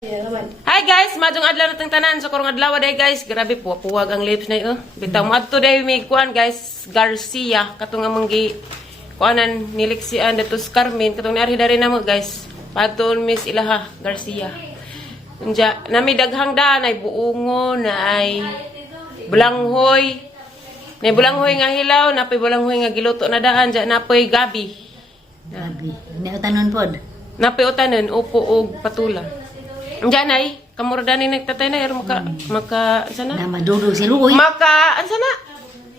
Hi guys, madong adlaw natang tanan sa karong adlaw day guys. Grabe po puwag ang lips na ito. Bitaw mo today may kuan guys, Garcia katong nga manggi kuanan niliksian datos Carmen katong naari dari namo guys. Patol Miss Ilaha Garcia. Unja nami daghang daan ay buungon ay bulanghoy. Nay bulanghoy nga hilaw, napay bulanghoy nga giluto na daan, ja napay gabi. Gabi. Ni utanon pod. Napay utanon upo og patula. Diyan ay, kamurada ni nagtatay na, maka, sana? Na madudog si Roy. Maka, sana?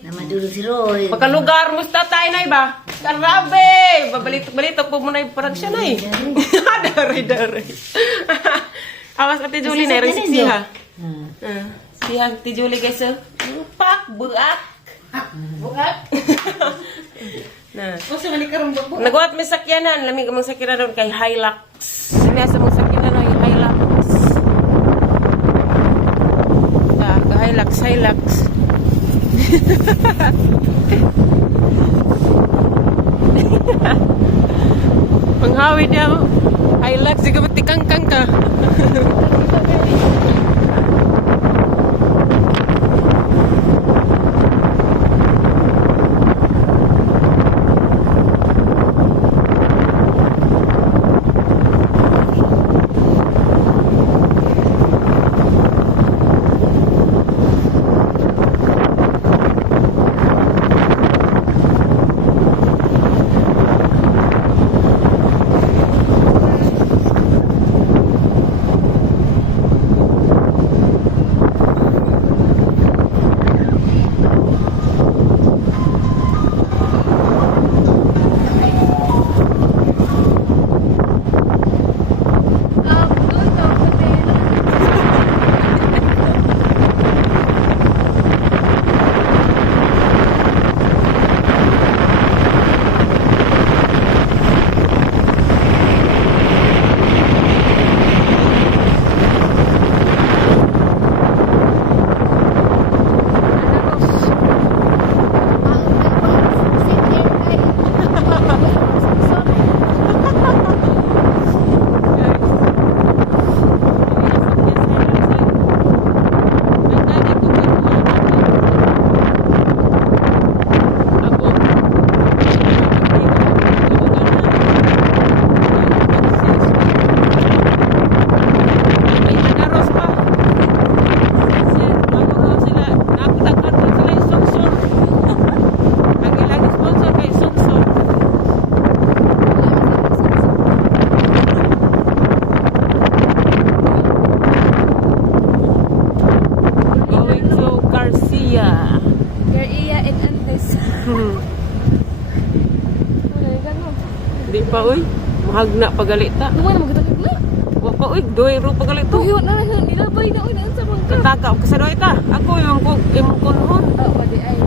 Na madudog si Roy. Maka lugar mo sa tatay na ba? Karabe! Babalitok po mo na yung parang siya na eh. Dari. Awas ati Julie na, rin siya. Siya, ati Julie guys, buak. Buak. Nagwat may sakyanan, lamig mong sakyanan doon kay Hilux. Sinasa mong sakyanan doon yung Hilux. Hilux. Panghawi niya ako. Hilux, sige ba't tikangkang ka? Di pa uy, mahagna pagalita. Duwa na magkatagna. Wa pa uy, doy ro pagalito. Tuyo na nilabay na uy na sa bangka. Kataka ko sa doy ta. Ako imong kunhon. Oh, pwede ay.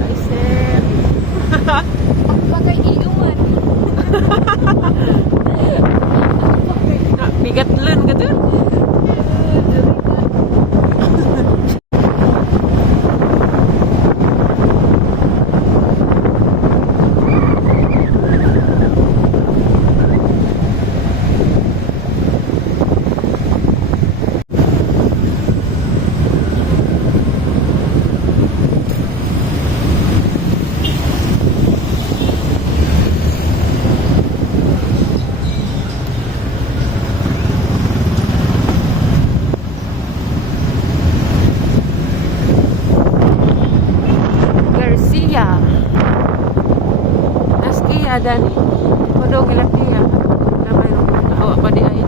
Ay sir. Bakay iuman. Bigatlan ka dun. Dani, kodong ilatiya, na mayroong awa pa di ay.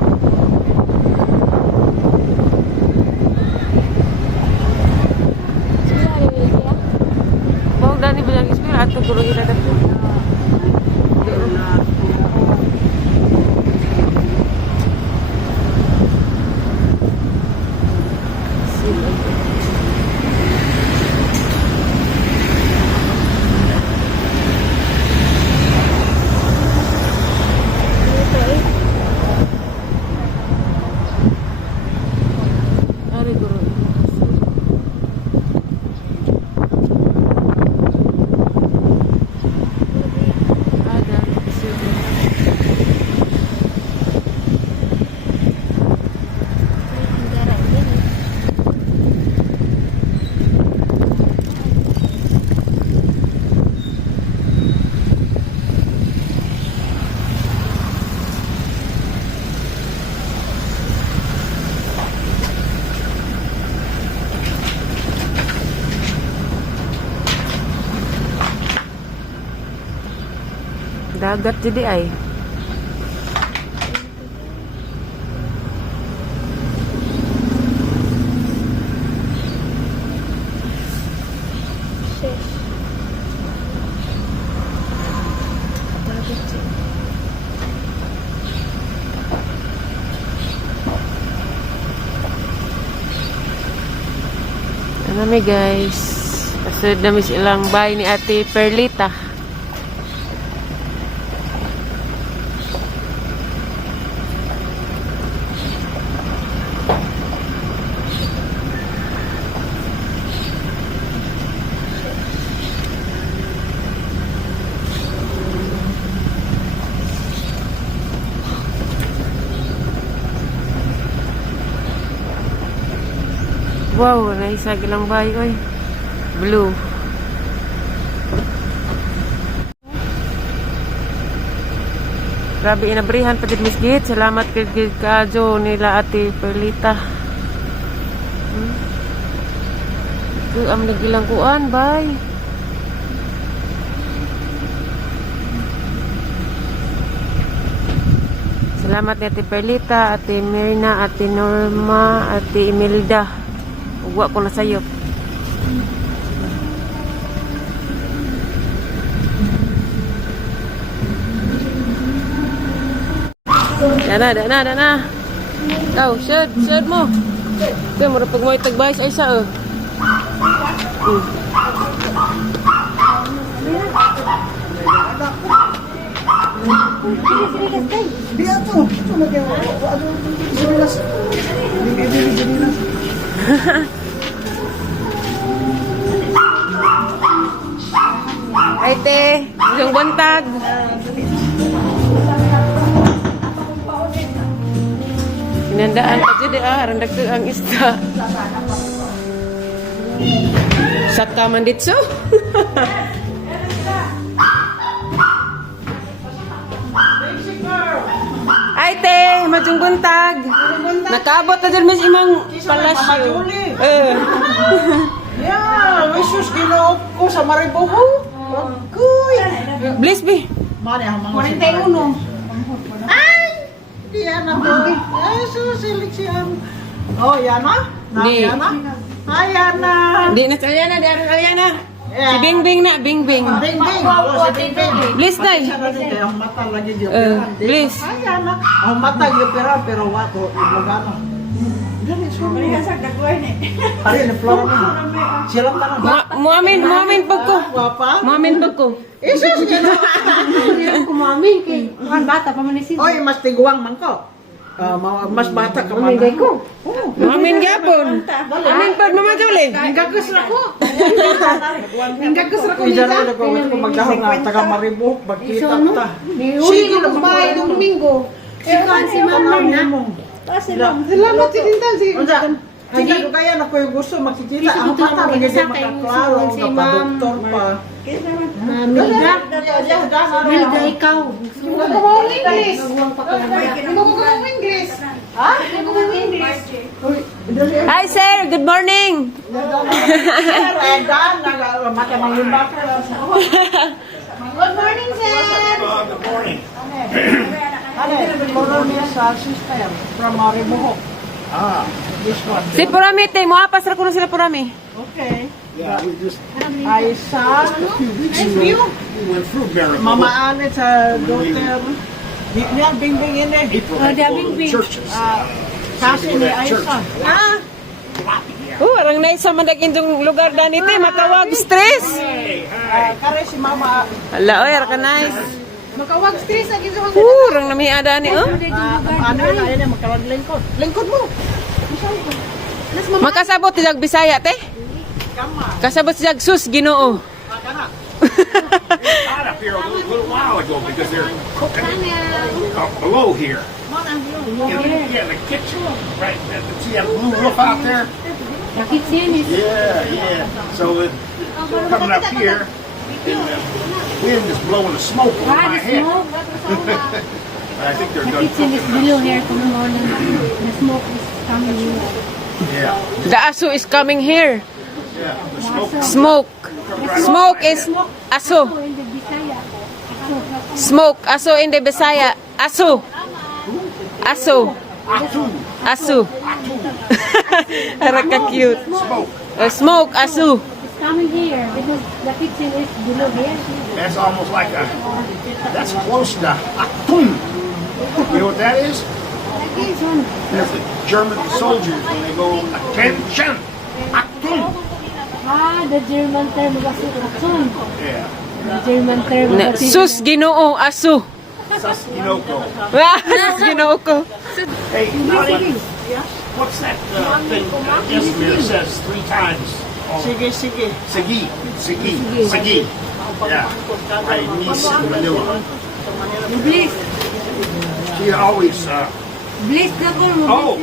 Mau Dani bilang ispira atau guru kita datang. dagat jadi ay. Ano guys, kasunod na silang bahay ni Ate Perlita. Wow, naisa gilang bahay oy. Blue. Grabe inabrihan pa din misgit. Salamat kay Kadyo nila Ate Perlita. Ito ang nagilang kuan, bye. Salamat ni Ate Perlita, Ate Mirna, Ate Norma, Ate Imelda. Ugwa ko na sayop. Dana. Tau, shoot mo. Ito, marapag mo itagbay sa isa, oh. Ay, te, yung buntag. Pinandaan pa dyan, randag ko ang isda. Saka man ditso. Ay, te, majung buntag. Nakaabot na dyan mas imang palasyo. Yeah, wishes ginawa ko sa Mariboho. Kuy. Bliss, be. Mane ang mga 41. Ay! Di yan ako. Ay, susilik siya. Oh, yan na? Di. Yan na? Ay, yan na. Di na sa Aliana, di aron Aliana. Si Bingbing na, Bingbing. Bing, bing. Oh, si Bing, bing. Bliss, day. Siya na din, ang mata lagi di operan. Bliss. Ay, yan na. Ang mata di operan, pero wato, ibagano. Dali, sorry. Pari, ni Flora mo. Silang tanong. Muamin pag ko. Wapa? Muamin pag ko. Isus, ginawa. Kumamin kay mga bata pa man ni sila. Oy, mas tiguang man ko. Mas bata ka man. Ko. Muamin gapon. Amin pag Mama Julie. Hinggagus na ko. Hinggagus na ko. Ijaro na ko. Ito magdahong nga. Taga Maribo. Bagkita ta. Sige na kumain ng Domingo. Ikaw si Mama na. Salamat si Tintan. Unsa? Sige ko kaya na ko yung gusto makikita. Ang bata magiging makaklaro. Napadoktor pa. Milda. Milda ikaw. Hindi mo kumawang English. Hindi mo kumawang English. Ha? Hindi mo kumawang English. Hi sir, good morning. Good morning, sir. Good morning. Ano? Sa sister from Mariboho. This one. Si Purami, te, muapas ra kuno sila Purami. Okay. Yeah, we just Ay sa we went through Barry. Mama Anit sa daughter. Niya bingbing ini. Bingbing. Churches. Kasi ni Aisa. Arang naisa man dagin yung lugar dani te, makawag stress. Kare si Mama. Hala, oy, ara ka nice. Makawag stress ang isuhang Arang namiada ni, oh. Ano na yan makalad lingkod. Lingkod mo. Makasabot tiyag Bisaya, te. Kama. Kasabot tiyag sus Ginoo. Kana. Got up here a little while ago because they're below here. Yeah, the kitchen, right? See that blue roof out there? Bakit siya ni? Yeah. So they're coming up here, and the wind is blowing the smoke over my head. I think they're done Kitchen is cooking. below here from the morning. The smoke is coming here. Yeah, The aso is coming here. yeah. The smoke Smoke. comes right Smoke is aso. In the Bisaya. Smoke. Aso in the Bisaya. Aso. Aso. Atu. Asu. Haraka cute. Smoke. Smoke. Asu. It's coming here because the kitchen is below here. That's almost like a, that's close to Atum. You know what that is? This one. That's the German soldiers when they go, attention, Atum. The German term of Asun. Yeah. The German term Na, of sus Ginoo. Asu. Sasinoko. Sus Ginoo ko. Hey, Nani, what's that thing Ismir says 3 times? Oh, Sige, sige. Sagi. Sagi. Sagi. Yeah. My niece in Manila. Bliss. She always, Bliss na ko. oh.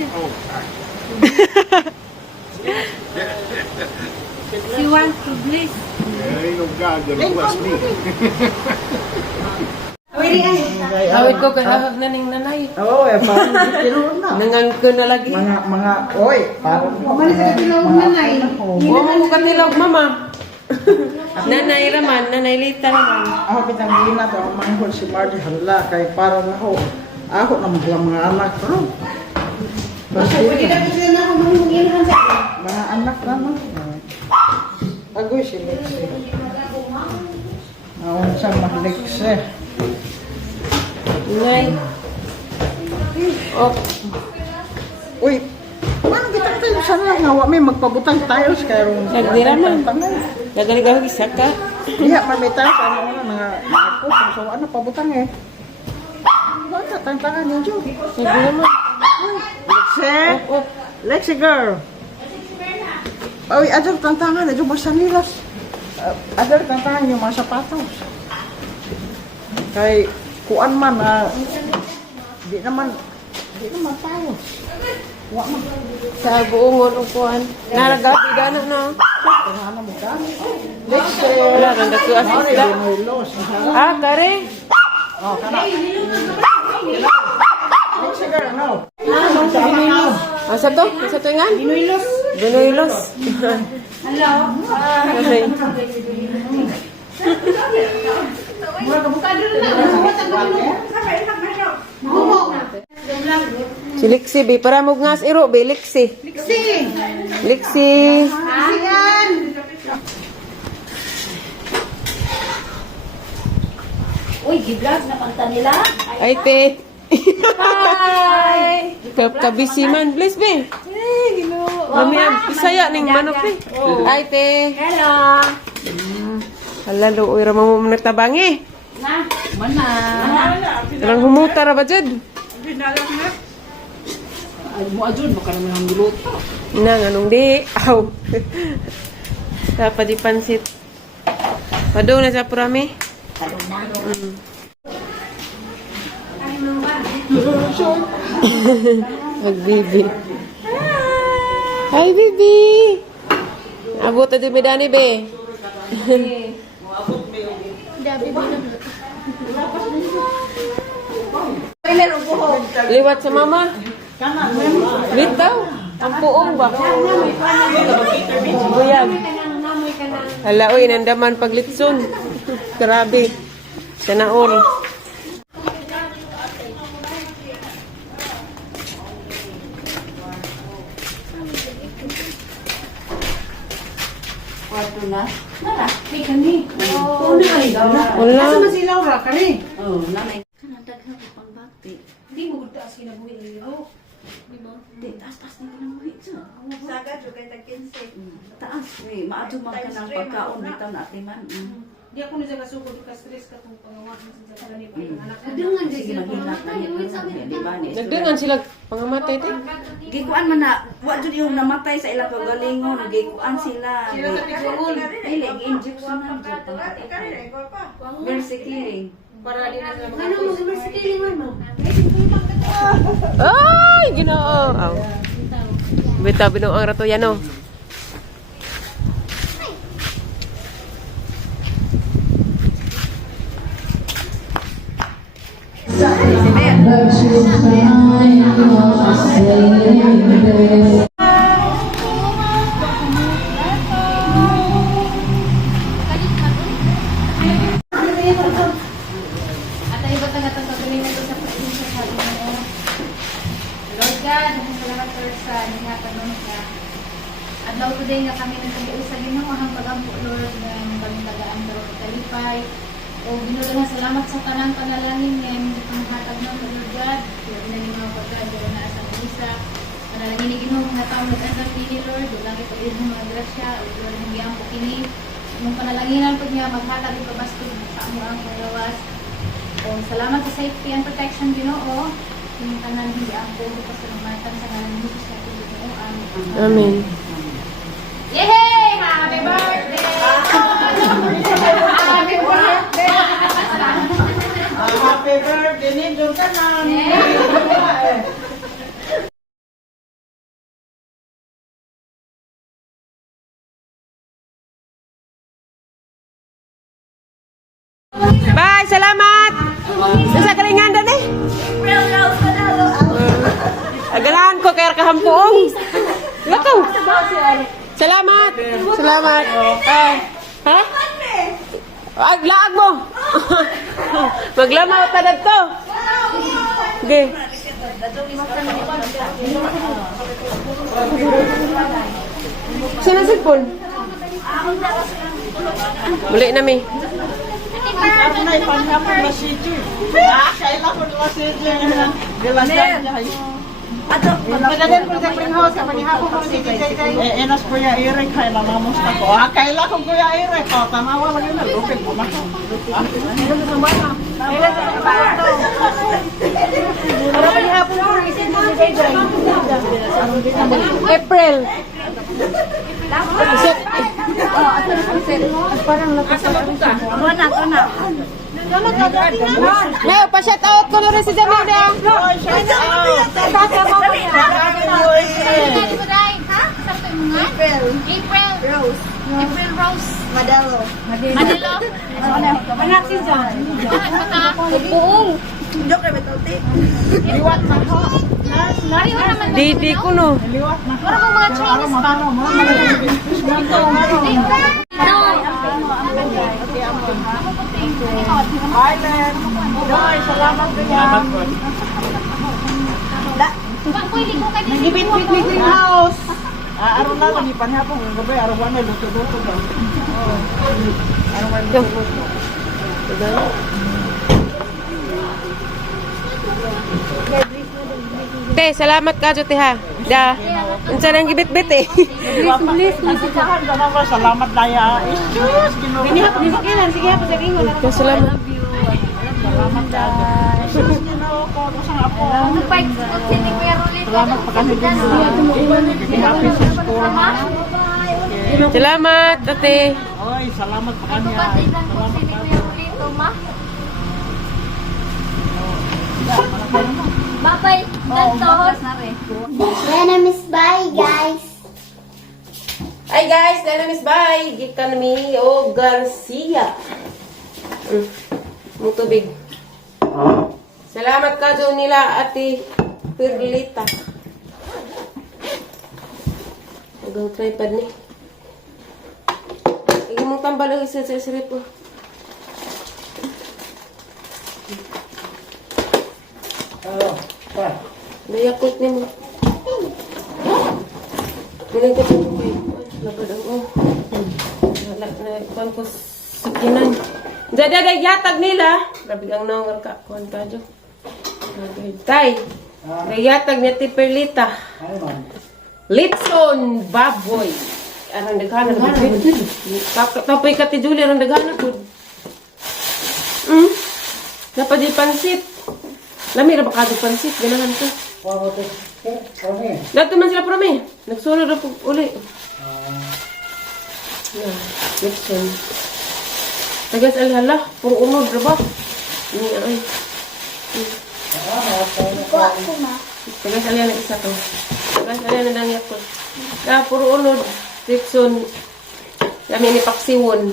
She wants to bliss. Yeah, ain't no God gonna bless me. Awit ko kay naning nanay. Oo, parang tinuod na. Nangang ko na lagi. Mga, oy, parang Umalis sa tinawag nanay. Huwag mo katilaw, mama. Nanay raman, nanay Lita raman. ako kitang gina to, ang manghod si Marty hala, kay parang ako na mga anak ko. Mga anak naman. Agoy si Lexi. Naunsa Lexi. Nay. Oh, Uy, paano kita tayo sana nga wa may magpabutang tayo sa kayo. Nagdira man. Gagaling ako isa ka. Iya, mamita sa ano nga ako so ano pabutang eh. Bata tantangan niyo jo. Nagdira man. Lexi. Lexi girl. Uy, adal tantangan adyo basta nilas. Adal tantangan yung mga sapatos. Kay kuan man di naman tayo. Wa man. Sa buongon og kuan. Naragabi dana no. Ano mo ka? Lexi. Wala nang dako asisda. Ah, kare. Oh, kana. Lexi girl, no. Asa to? Asa to ngan? Binuilos. Binuilos. Hello. Okay. Si Lixi, be para mo ngas iro, be Lixi. Lixi. Uy, giblog na kanta nila. Ay, te. Hi. Kabisi man, please, be. Mami, ang pisaya ning manok, be. Ay, te. Hello. Hala, luoy ramang mo nagtabangi. Mana? Walang humuta ra ba dyan? Ay, mo adun baka naman ang giluto. Nang, anong di? Aw. Dapat di pansit. Padung na sa purami. Mag-bibi. Hi, bibi! Abot na di medani, be. Liwat sa mama. Bitaw. Ang puong ba? Buyag. Hala, uy, nandaman paglitson. Grabe. Sanaon. Kwarto na. Nara, may kani. Wala. Si Laura kani. Oh, nanay. Kana daghan ko pang bakti. Hindi mo gud taas kinabuhi iyo. Di ba? Di taas na kinabuhi sa. Sagad yung kay tag-15. Taas, eh, maadto man ka ng pagkaon bitaw na atiman. Di ako na sa kasugod ka stress ka tong pangawa mo sa kanila pa yung anak. Sige, maghinat na niya. Di ba ni? Nagdangan sila pangamatay, te. Gikuan man na, wa jud yung namatay sa ilang kagalingon, gikuan sila. Sila na pigungol. Dili, gi-injection na jud mercy killing. Para di na sila mga. Ano mo mercy killing mo? Ay, ginoo. Aw. Bitaw, binong ang rato yan, oh. God, salamat Lord sa ningatan mo nga. Adlaw today nga kami nagkabuo sa Ginoo ang pagampo Lord ng pagtagaan daw kalipay. O Ginoo nga salamat sa tanang panalangin nga ang hatag mo Lord God. Lord na mga pagkadala na sa isa. Panalangin ni Ginoo nga taon nag-asal kini Lord, lagi pa din mga grasya o Lord ang giyang po kini. Mong panalanginan pud niya maghatag ito bastod sa amo ang pagawas. O salamat sa safety and protection Ginoo. Yung tanan hindi ako pasalamatan sa ngalan ni Jesus na Ginoo. Amen. Amen. Yay! Happy birthday! Happy birthday! Happy birthday, ninyo ka na. Bye, salamat. Sa kalingan dan eh. Agalahan ko kaya kahampuong. Lakaw. Salamat. Salamat. Ha? Ay, laag mo. Maglamaw pa na to. Okay. Saan ang sipon? Muli na mi. Ako na ipanghapon na si G. Kailangan ko na si G. Pagdagan ko sa spring house, kapag ihapon ko si Kay. Enas Kuya Eric, kaya namamusta ko. Kailangan Kuya Eric. Tanawa lang yun. Lupit mo na. Para pag ihapon ko si Kay. April. Parang napasalamat. May pa-shout out ko na rin si Jamila. April Rose. Madalo. Manak si John. Buong. Liwat na ko. Didi ko no. Parang kung mga Chinese ba? Island. Joy, salamat Kuya. Nagibit-bit ni greenhouse. Aron na lang ipanhapon ng gabi. Aron na luto-luto ba? Aron na luto-luto. Te, salamat ka Jote ha. Da. Unsa nang gibit-bit eh. Salamat daya. Isus, Okay, salamat. Salamat guys. Isus, Ginoo ko. Kusang ako. Salamat pa kasi din. Happy sa school. Salamat, ate. Oy, salamat pa kanya. Salamat pa. Bye-bye. Gantos. Yan Miss Bye, guys. Hi guys, na Miss Bye. Gikan mi o Garcia. Mo tubig. Salamat ka do nila ate Perlita. Ang tripod ni. Igi mo tambal ang isa sa sirip ko. Nayakult ni mo. Ganun ko po. Labad ang Wala na pangkos sakinan. Dada yatag nila. Grabe ang nangar ka. Kuhan ka dyan. Tay. Yatag niya ti Perlita. Litson baboy. Arang daghanan. Tapoy ka ti Julie. Arang daghanan po. Napadi pansit. Lami ra ba kadto pansit? Ganahan ko. Dato man sila prome. Nagsunod ra po uli. Litson. Tagas alhala. Puro unod ra ba? Ini ay. Tagas alhala na isa to. Tagas alhala na lang ko. Na puro unod. Litson. Lami ni paksiwon.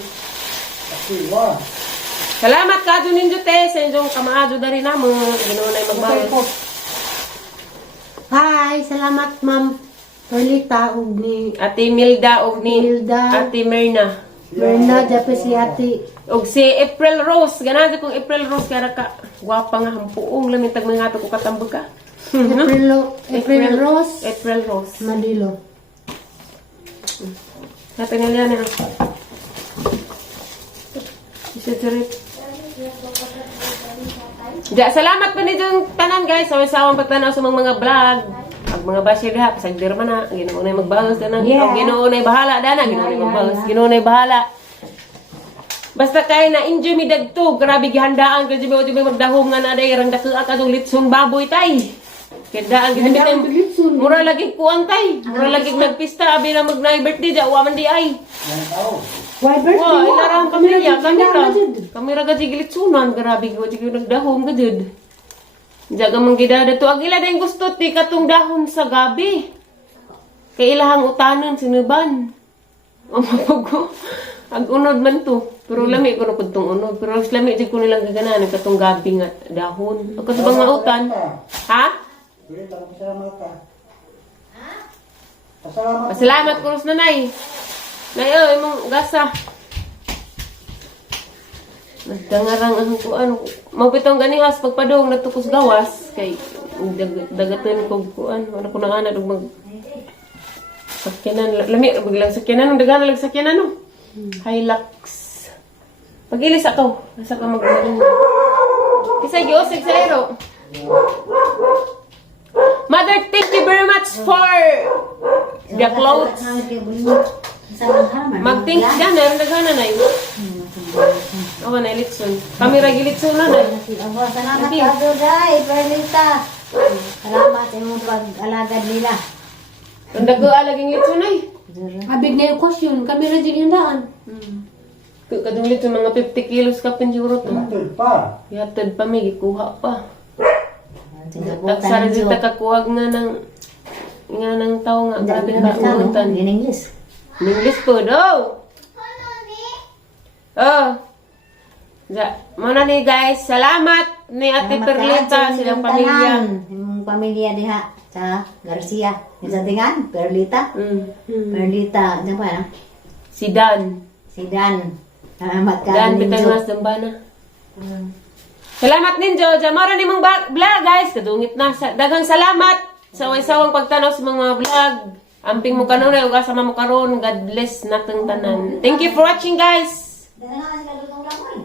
Salamat ka dun ninyo te sa inyong kamaadyo na rin namo. Ginunay magbayad. Hi, salamat Ma'am Perlita ug ni Ate Milda og ni Milda. Ate Merna. Brenda dapat si Ate. Og si April Rose. Ganado kong April Rose kaya ka. Gwapa nga hampuong. Lamintag mga hato ko katambog ka. April Rose. April Rose. Madilo. Happy New Year na. Isa tirit. Salamat pa ni yung tanan guys. Sa sawang pagtanaw sa mga vlog. Ang mga basir ha, pasagdir man na. Ginoo na magbawas na nang Ginoo na bahala dana. Ginoo na magbawas. Ginoo na bahala. Basta kay na enjoy mi dagto. Grabe gihandaan ko jud mi magdahom nga na day rang dako akadong litson baboy tay. Kedaan gid mi mura lagi kuan tay. Mura lagi nagpista abi na mag-night birthday ja wa man di ay. Why birthday? Wow, ilarang pamilya, kamera ka gilitsunan, grabe ko, sige nagdahon ka jud. Jaga mang gidada to, ang ila din gusto, ti katong dahon sa gabi. Kay ilahang utanan, sinuban. O mapugo, ag unod man to. Pero lami ko na po itong unod. Pero lami, di ko nilang gaganan, katong gabi nga dahon. O kasi mga utan. Ha? Pasalamat ko ros nanay. Nay, imong gasa. Nagdangarang ang kuan. Mapitong ganiwas pagpadong natukos gawas kay dagatan ko kuan. Wala ko nang ana mag sakyanan. Lami biglang sakyanan, daghan lang sakyanan no. Hilux. Pagilis ako. Nasa ka magdalin. Kisay giosig sa ero. Mother, thank you very much for the clothes. Mag-think dyan, nagana na yun. Awa na, ilitson. Kamera gilitson na na. Salamat ka doon, Perlita. Salamat sa imong pag-alagad nila. Ang dago alaging litson na Abig na yung costume. Kami rin din handaan. Kadong litson, mga 50 kilos ka pinjuro to. Pa. Yatad pa, may gikuha pa. Taksara dito kakuwag nga ng tao nga. Grabe nga urutan. In English. English po, do! Oh! Muna ni guys, salamat ni Ate Perlita, silang pamilya. Yung pamilya diha sa Garcia. Yung sa tingan, Perlita. Perlita, ano pa na? Si Dan. Si Dan. Salamat ka. Dan, Ninjo. pitang mas dambana. Salamat ninyo. Jamara ni mong vlog guys. Kadungit na. Daghang salamat sa waysawang pagtanaw sa mga vlog. Amping mo kanon ay ugasama mo karon. God bless natong tanan. Thank you for watching guys. Dala nga sila lutong lamoy.